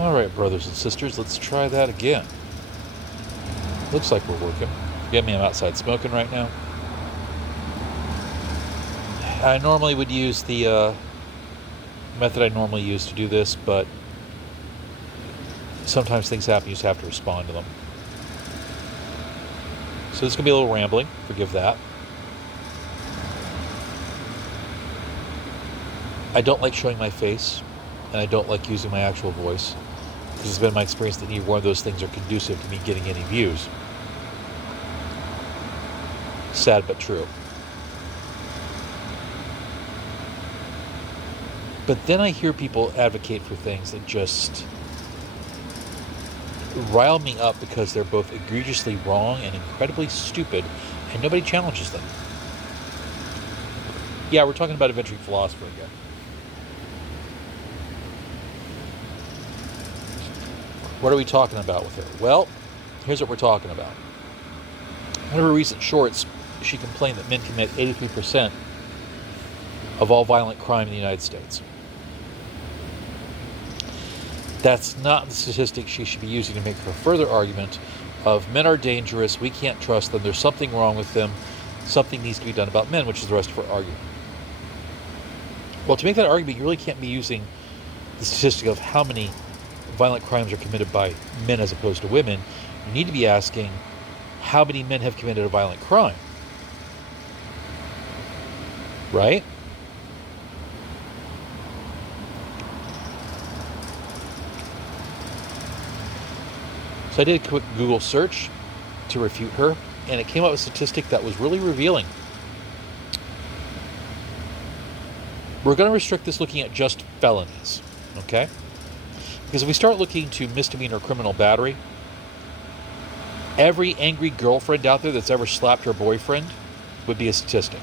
All right, brothers and sisters, let's try that again. Looks like we're working. Forgive me, I'm outside smoking right now. I normally would use the method I normally use to do this, but sometimes things happen, you just have to respond to them. So this is going to be a little rambling. Forgive that. I don't like showing my face, and I don't like using my actual voice, because it's been my experience that neither one of those things are conducive to me getting any views. Sad but true. But then I hear people advocate for things that just rile me up because they're both egregiously wrong and incredibly stupid, and nobody challenges them. Yeah, we're talking about adventuring philosopher again. What are we talking about with her? Well, here's what we're talking about. In one of her recent shorts, she complained that men commit 83% of all violent crime in the United States. That's not the statistic she should be using to make her further argument of men are dangerous, we can't trust them, there's something wrong with them, something needs to be done about men, which is the rest of her argument. Well, to make that argument, you really can't be using the statistic of how many violent crimes are committed by men as opposed to women. You need to be asking how many men have committed a violent crime. Right? So I did a quick Google search to refute her, and it came up with a statistic that was really revealing. We're going to restrict this looking at just felonies, okay? Because if we start looking to misdemeanor criminal battery, every angry girlfriend out there that's ever slapped her boyfriend would be a statistic.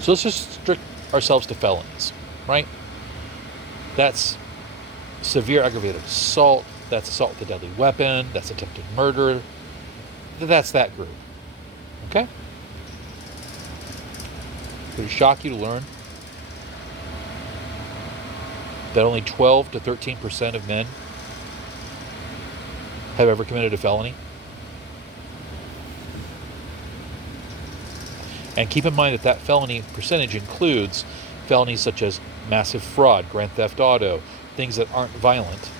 So let's just restrict ourselves to felonies, right? That's severe aggravated assault, that's assault with a deadly weapon, that's attempted murder, that's that group, okay? Would it shock you to learn that only 12 to 13% of men have ever committed a felony? And keep in mind that that felony percentage includes felonies such as massive fraud, grand theft auto, things that aren't violent.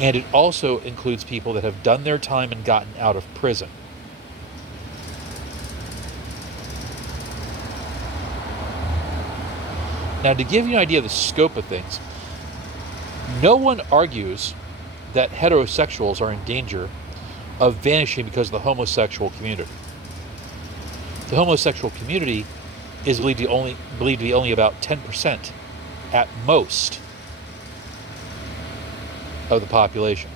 And it also includes people that have done their time and gotten out of prison. Now, to give you an idea of the scope of things, no one argues that heterosexuals are in danger of vanishing because of the homosexual community. The homosexual community is believed to be only about 10% at most of the population.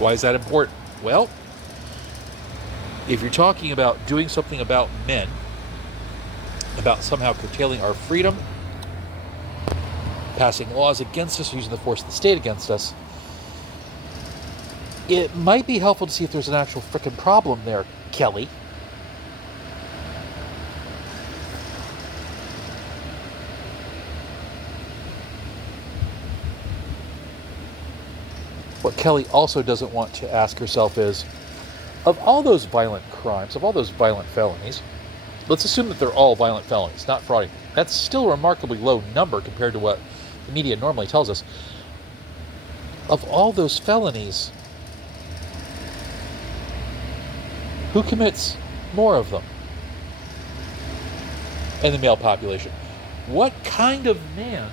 Why is that important? Well, if you're talking about doing something about men, about somehow curtailing our freedom, passing laws against us, using the force of the state against us, it might be helpful to see if there's an actual frickin' problem there, Kelly. What Kelly also doesn't want to ask herself is, of all those violent crimes, of all those violent felonies, let's assume that they're all violent felonies, not fraud. That's still a remarkably low number compared to what the media normally tells us. Of all those felonies, who commits more of them in the male population? What kind of man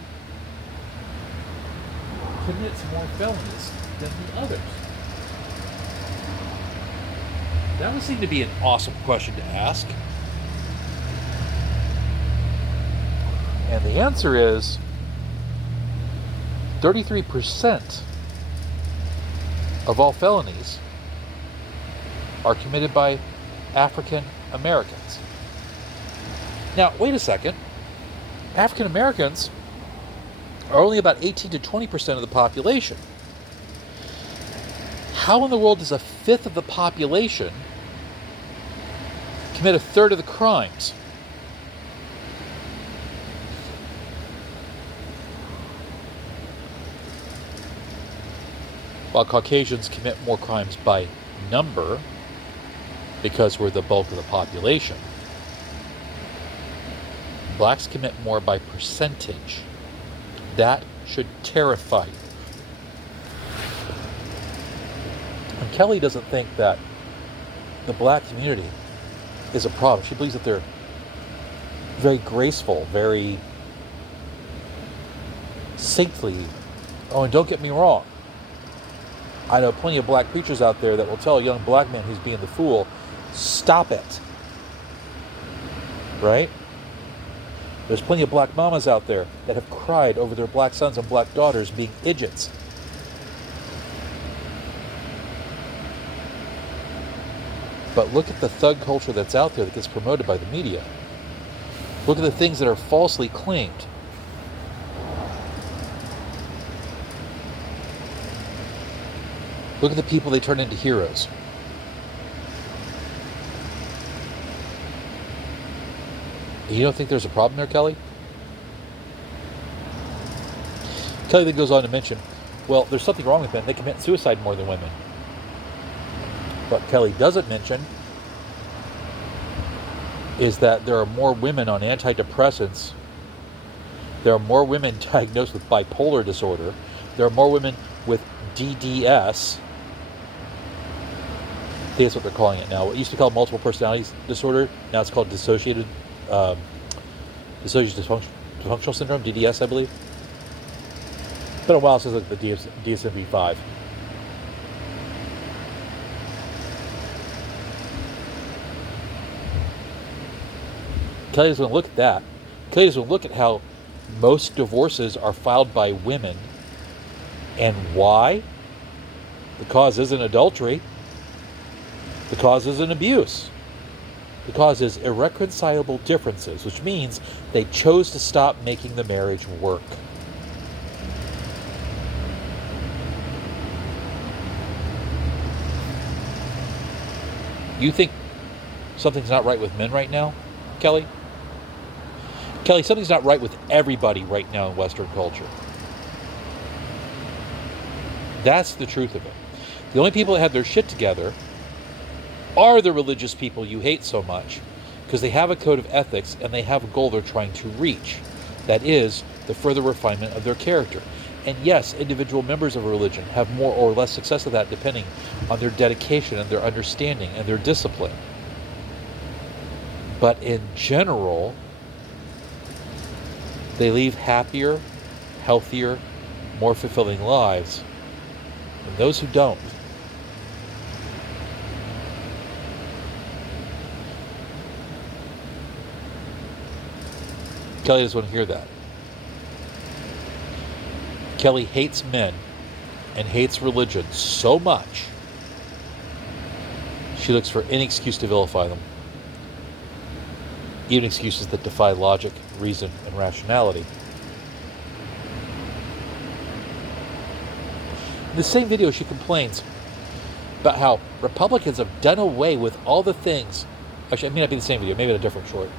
commits more felonies than the others? That would seem to be an awesome question to ask. And the answer is 33% of all felonies are committed by African Americans. Now, wait a second. African Americans are only about 18 to 20% of the population. How in the world does a fifth of the population commit a third of the crimes. While Caucasians commit more crimes by number, because we're the bulk of the population, blacks commit more by percentage. That should terrify you. And Kelly doesn't think that the black community is a problem. She believes that they're very graceful, very saintly. Oh, and don't get me wrong. I know plenty of black preachers out there that will tell a young black man who's being the fool, stop it. Right? There's plenty of black mamas out there that have cried over their black sons and black daughters being idiots. But look at the thug culture that's out there that gets promoted by the media. Look at the things that are falsely claimed. Look at the people they turn into heroes. You don't think there's a problem there, Kelly? Kelly then goes on to mention, well, there's something wrong with men. They commit suicide more than women. What Kelly doesn't mention is that there are more women on antidepressants. There are more women diagnosed with bipolar disorder. There are more women with DDS. I think that's what they're calling it now. What used to be called multiple personality disorder, now it's called dissociative dysfunctional syndrome, DDS, I believe. It's been a while since the DSM-5. Kelly's going to look at that. Kelly's going to look at how most divorces are filed by women. And why? The cause isn't adultery. The cause isn't abuse. The cause is irreconcilable differences, which means they chose to stop making the marriage work. You think something's not right with men right now, Kelly? Kelly, something's not right with everybody right now in Western culture. That's the truth of it. The only people that have their shit together are the religious people you hate so much, because they have a code of ethics and they have a goal they're trying to reach. That is the further refinement of their character. And yes, individual members of a religion have more or less success at that depending on their dedication and their understanding and their discipline. But in general, they lead happier, healthier, more fulfilling lives than those who don't. Kelly doesn't want to hear that. Kelly hates men and hates religion so much, she looks for any excuse to vilify them. Even excuses that defy logic, reason, and rationality. In the same video, she complains about how Republicans have done away with all the things. Actually, it may not be the same video, maybe in a different short.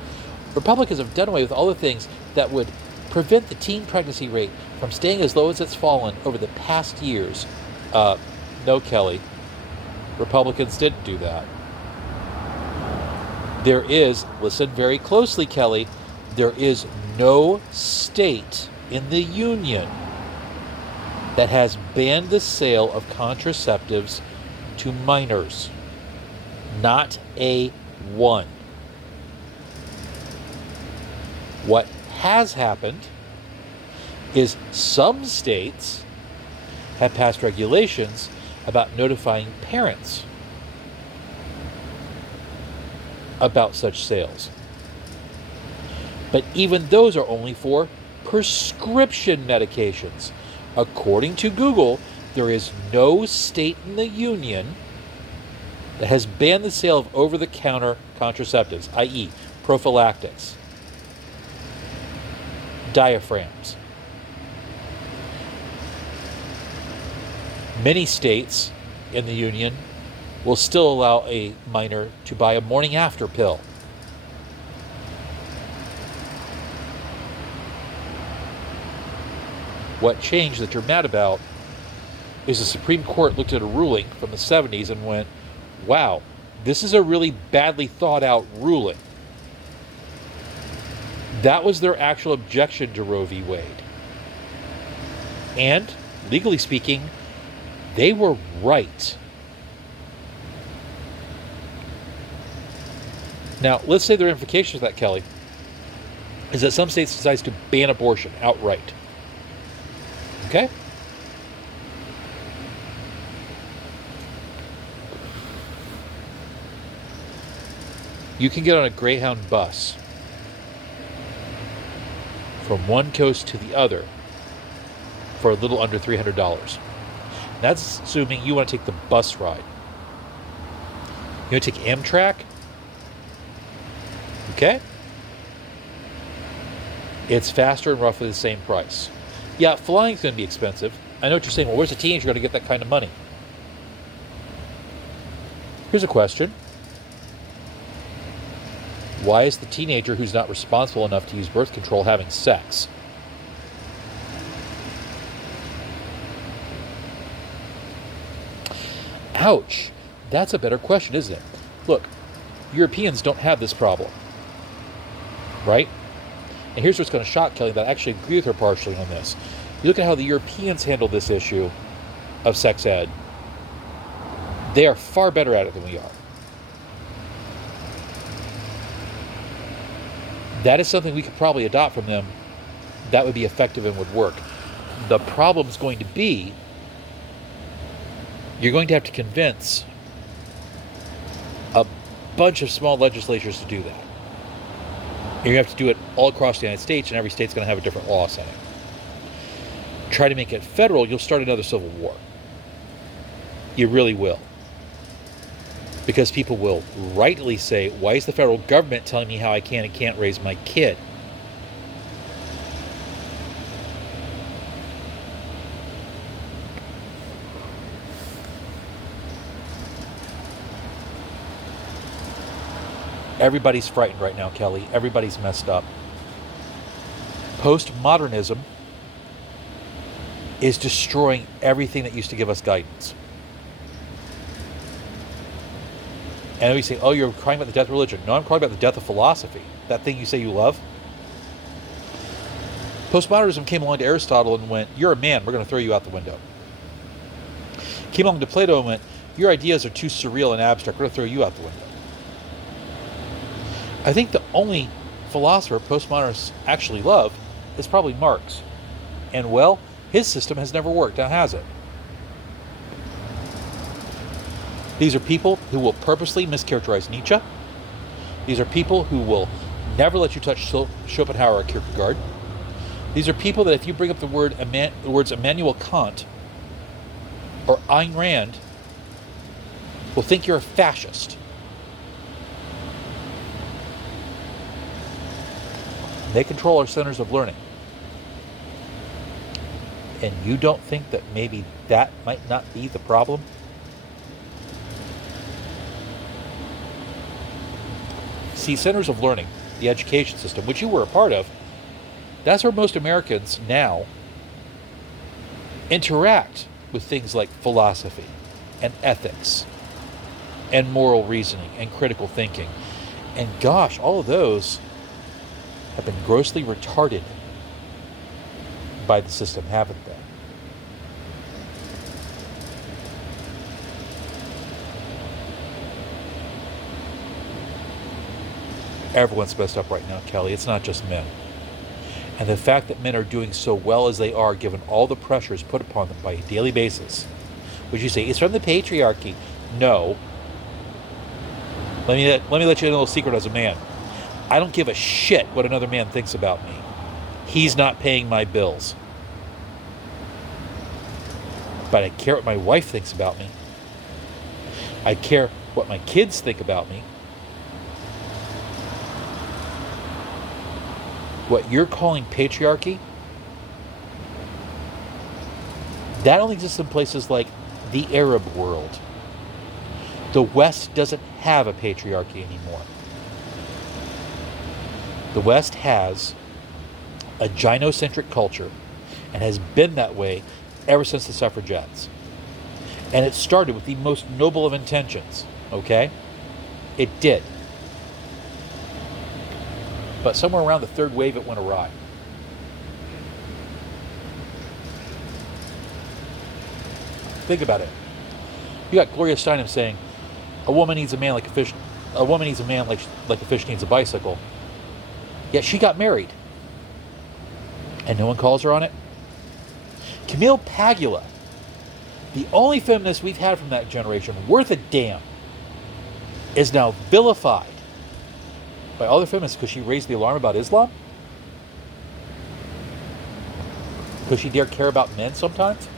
Republicans have done away with all the things that would prevent the teen pregnancy rate from staying as low as it's fallen over the past years. No, Kelly. Republicans didn't do that. There is, listen very closely, Kelly, there is no state in the Union that has banned the sale of contraceptives to minors. Not a one. What has happened is some states have passed regulations about notifying parents about such sales. But even those are only for prescription medications. According to Google, there is no state in the Union that has banned the sale of over-the-counter contraceptives, i.e. prophylactics, diaphragms. Many states in the Union will still allow a minor to buy a morning after pill What changed that you're mad about is the Supreme Court looked at a ruling from the 70s and went, wow, this is a really badly thought out ruling. That was their actual objection to Roe v. Wade. And, legally speaking, they were right. Now, let's say the implications of that, Kelly, is that some states decide to ban abortion outright. Okay? You can get on a Greyhound bus from one coast to the other for a little under $300. That's assuming you want to take the bus ride. You want to take Amtrak? Okay? It's faster and roughly the same price. Yeah, flying's going to be expensive. I know what you're saying. Well, where's the teenager going to get that kind of money? Here's a question. Why is the teenager who's not responsible enough to use birth control having sex? Ouch. That's a better question, isn't it? Look, Europeans don't have this problem. Right? And here's what's going to shock Kelly, that I actually agree with her partially on this. You look at how the Europeans handle this issue of sex ed. They are far better at it than we are. That is something we could probably adopt from them that would be effective and would work. The problem is going to be you're going to have to convince a bunch of small legislatures to do that. You have to do it all across the United States, and every state's going to have a different law saying it. Try to make it federal, you'll start another civil war. You really will. Because people will rightly say, why is the federal government telling me how I can and can't raise my kid? Everybody's frightened right now, Kelly. Everybody's messed up. Postmodernism is destroying everything that used to give us guidance. And we say, oh, you're crying about the death of religion. No, I'm crying about the death of philosophy. That thing you say you love. Postmodernism came along to Aristotle and went, you're a man, we're going to throw you out the window. Came along to Plato and went, your ideas are too surreal and abstract, we're going to throw you out the window. I think the only philosopher postmodernists actually love is probably Marx. And well, his system has never worked, now has it? These are people who will purposely mischaracterize Nietzsche. These are people who will never let you touch Schopenhauer or Kierkegaard. These are people that if you bring up the words Immanuel Kant or Ayn Rand, will think you're a fascist. They control our centers of learning. And you don't think that maybe that might not be the problem? See, centers of learning, the education system, which you were a part of, that's where most Americans now interact with things like philosophy and ethics and moral reasoning and critical thinking. And gosh, all of those have been grossly retarded by the system, haven't they? Everyone's messed up right now, Kelly. It's not just men. And the fact that men are doing so well as they are, given all the pressures put upon them by a daily basis, would you say it's from the patriarchy? No. Let me let you in a little secret as a man. I don't give a shit what another man thinks about me. He's not paying my bills. But I care what my wife thinks about me. I care what my kids think about me. What you're calling patriarchy, that only exists in places like the Arab world. The West doesn't have a patriarchy anymore. The West has a gynocentric culture and has been that way ever since the suffragettes. And it started with the most noble of intentions, okay? It did. But somewhere around the third wave, it went awry. Think about it. You got Gloria Steinem saying, "A woman needs a man like a fish. A woman needs a man like a fish needs a bicycle." Yet she got married, and no one calls her on it. Camille Pagula, the only feminist we've had from that generation worth a damn, is now vilified by other feminists because she raised the alarm about Islam? Because she dare care about men sometimes?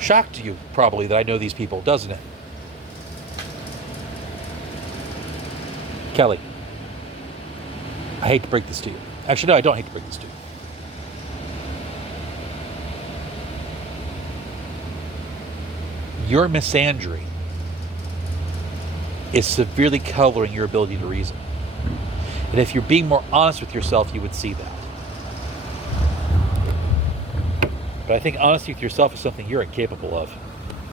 Shocked you, probably, that I know these people, doesn't it? Kelly, I hate to break this to you. Actually, no, I don't hate to break this to you. Your misandry is severely coloring your ability to reason. And if you're being more honest with yourself, you would see that. But I think honesty with yourself is something you're incapable of.